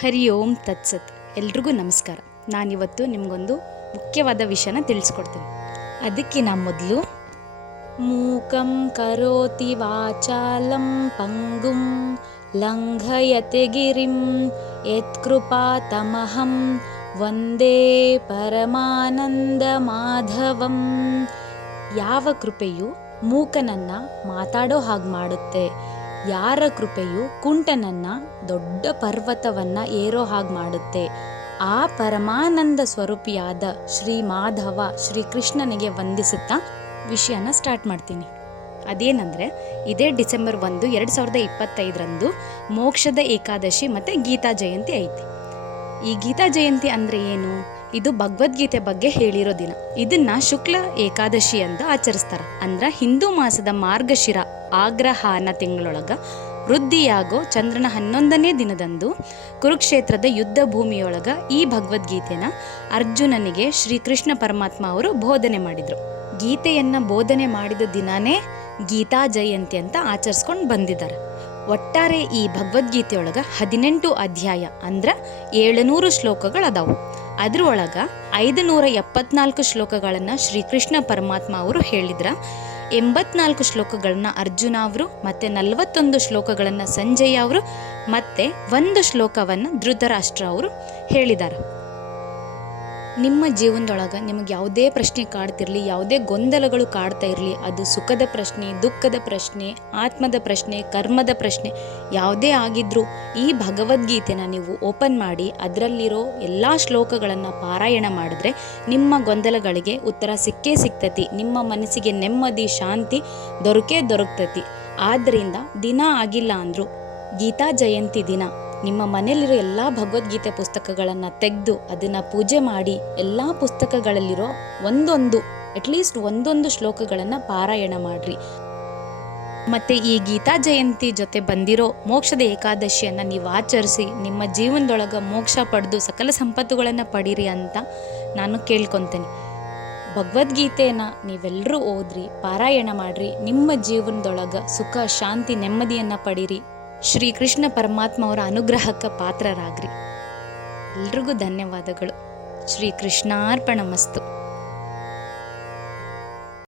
ಹರಿ ಓಂ ತತ್ಸತ್. ಎಲ್ರಿಗೂ ನಮಸ್ಕಾರ. ನಾನಿವತ್ತು ನಿಮಗೊಂದು ಮುಖ್ಯವಾದ ವಿಷಯನ ತಿಳಿಸ್ಕೊಡ್ತೀನಿ. ಅದಕ್ಕಿಂತ ಮೊದಲು ಮೂಕಂ ಕರೋತಿ ವಾಚಾಲಂ ಪಂಗುಂ ಲಂಘಯತೆ ಗಿರಿಂ ಯತ್ಕೃಪಾತಮಹಂ ವಂದೇ ಪರಮಾನಂದ ಮಾಧವಂ. ಯಾವ ಕೃಪೆಯು ಮೂಕನನ್ನ ಮಾತಾಡೋ ಹಾಗೆ ಮಾಡುತ್ತೆ, ಯಾರ ಕೃಪೆಯು ಕುಂಟನನ್ನ ದೊಡ್ಡ ಪರ್ವತವನ್ನ ಏರೋ ಹಾಗೆ ಮಾಡುತ್ತೆ, ಆ ಪರಮಾನಂದ ಸ್ವರೂಪಿಯಾದ ಶ್ರೀ ಮಾಧವ ಶ್ರೀಕೃಷ್ಣನಿಗೆ ವಂದಿಸುತ್ತಾ ವಿಷಯನ ಸ್ಟಾರ್ಟ್ ಮಾಡ್ತೀನಿ. ಅದೇನಂದರೆ, ಇದೇ ಡಿಸೆಂಬರ್ 1, 2025 ಮೋಕ್ಷದ ಏಕಾದಶಿ ಮತ್ತು ಗೀತಾ ಜಯಂತಿ ಐತಿ. ಈ ಗೀತಾ ಜಯಂತಿ ಅಂದರೆ ಏನು? ಇದು ಭಗವದ್ಗೀತೆ ಬಗ್ಗೆ ಹೇಳಿರೋ ದಿನ. ಇದನ್ನ ಶುಕ್ಲ ಏಕಾದಶಿ ಅಂತ ಆಚರಿಸ್ತಾರ. ಅಂದ್ರೆ ಹಿಂದೂ ಮಾಸದ ಮಾರ್ಗಶಿರ ಆಗ್ರಹಾನ ತಿಂಗಳೊಳಗ ವೃದ್ಧಿಯಾಗೋ ಚಂದ್ರನ 11ನೇ ದಿನದಂದು ಕುರುಕ್ಷೇತ್ರದ ಯುದ್ಧ ಭೂಮಿಯೊಳಗ ಈ ಭಗವದ್ಗೀತೆನ ಅರ್ಜುನನಿಗೆ ಶ್ರೀಕೃಷ್ಣ ಪರಮಾತ್ಮ ಅವರು ಬೋಧನೆ ಮಾಡಿದ್ರು. ಗೀತೆಯನ್ನ ಬೋಧನೆ ಮಾಡಿದ ದಿನಾನೇ ಗೀತಾ ಜಯಂತಿ ಅಂತ ಆಚರಿಸ್ಕೊಂಡು ಬಂದಿದ್ದಾರೆ. ಒಟ್ಟಾರೆ ಈ ಭಗವದ್ಗೀತೆಯೊಳಗ 18 ಅಧ್ಯಾಯ ಅಂದ್ರೆ 700 ಶ್ಲೋಕಗಳದಾವು. ಅದ್ರೊಳಗ 574 ಶ್ಲೋಕಗಳನ್ನ ಶ್ರೀಕೃಷ್ಣ ಪರಮಾತ್ಮ ಅವರು ಹೇಳಿದ್ರ, 84 ಶ್ಲೋಕಗಳನ್ನ ಅರ್ಜುನ ಅವರು, ಮತ್ತೆ 41 ಶ್ಲೋಕಗಳನ್ನ ಸಂಜಯ ಅವರು, ಮತ್ತೆ 1 ಶ್ಲೋಕವನ್ನ ಧೃತರಾಷ್ಟ್ರ ಅವರು ಹೇಳಿದ್ದಾರೆ. ನಿಮ್ಮ ಜೀವನದೊಳಗೆ ನಿಮಗೆ ಯಾವುದೇ ಪ್ರಶ್ನೆ ಕಾಡ್ತಿರಲಿ, ಯಾವುದೇ ಗೊಂದಲಗಳು ಕಾಡ್ತಾ ಇರಲಿ, ಅದು ಸುಖದ ಪ್ರಶ್ನೆ, ದುಃಖದ ಪ್ರಶ್ನೆ, ಆತ್ಮದ ಪ್ರಶ್ನೆ, ಕರ್ಮದ ಪ್ರಶ್ನೆ ಯಾವುದೇ ಆಗಿದ್ರೂ ಈ ಭಗವದ್ಗೀತೆನ ನೀವು ಓಪನ್ ಮಾಡಿ ಅದರಲ್ಲಿರೋ ಎಲ್ಲ ಶ್ಲೋಕಗಳನ್ನು ಪಾರಾಯಣ ಮಾಡಿದ್ರೆ ನಿಮ್ಮ ಗೊಂದಲಗಳಿಗೆ ಉತ್ತರ ಸಿಕ್ಕೇ ಸಿಗ್ತತಿ. ನಿಮ್ಮ ಮನಸ್ಸಿಗೆ ನೆಮ್ಮದಿ, ಶಾಂತಿ ದೊರಕ್ತತಿ. ಆದ್ದರಿಂದ ದಿನ ಆಗಿಲ್ಲ ಅಂದರೂ ಗೀತಾ ಜಯಂತಿ ದಿನ ನಿಮ್ಮ ಮನೆಯಲ್ಲಿರೋ ಎಲ್ಲ ಭಗವದ್ಗೀತೆ ಪುಸ್ತಕಗಳನ್ನು ತೆಗೆದು ಅದನ್ನು ಪೂಜೆ ಮಾಡಿ ಎಲ್ಲ ಪುಸ್ತಕಗಳಲ್ಲಿರೋ ಅಟ್ಲೀಸ್ಟ್ ಒಂದೊಂದು ಶ್ಲೋಕಗಳನ್ನು ಪಾರಾಯಣ ಮಾಡಿರಿ. ಮತ್ತು ಈ ಗೀತಾ ಜಯಂತಿ ಜೊತೆ ಬಂದಿರೋ ಮೋಕ್ಷದ ಏಕಾದಶಿಯನ್ನು ನೀವು ಆಚರಿಸಿ ನಿಮ್ಮ ಜೀವನದೊಳಗೆ ಮೋಕ್ಷ ಪಡೆದು ಸಕಲ ಸಂಪತ್ತುಗಳನ್ನು ಪಡೀರಿ ಅಂತ ನಾನು ಕೇಳ್ಕೊತೇನೆ. ಭಗವದ್ಗೀತೆಯನ್ನು ನೀವೆಲ್ಲರೂ ಓದ್ರಿ, ಪಾರಾಯಣ ಮಾಡಿರಿ, ನಿಮ್ಮ ಜೀವನದೊಳಗೆ ಸುಖ, ಶಾಂತಿ, ನೆಮ್ಮದಿಯನ್ನು ಪಡೀರಿ. ಶ್ರೀಕೃಷ್ಣ ಪರಮಾತ್ಮ ಅವರ ಅನುಗ್ರಹಕ್ಕೆ ಪಾತ್ರರಾಗ್ರಿ. ಎಲ್ರಿಗೂ ಧನ್ಯವಾದಗಳು. ಶ್ರೀಕೃಷ್ಣಾರ್ಪಣಮಸ್ತು.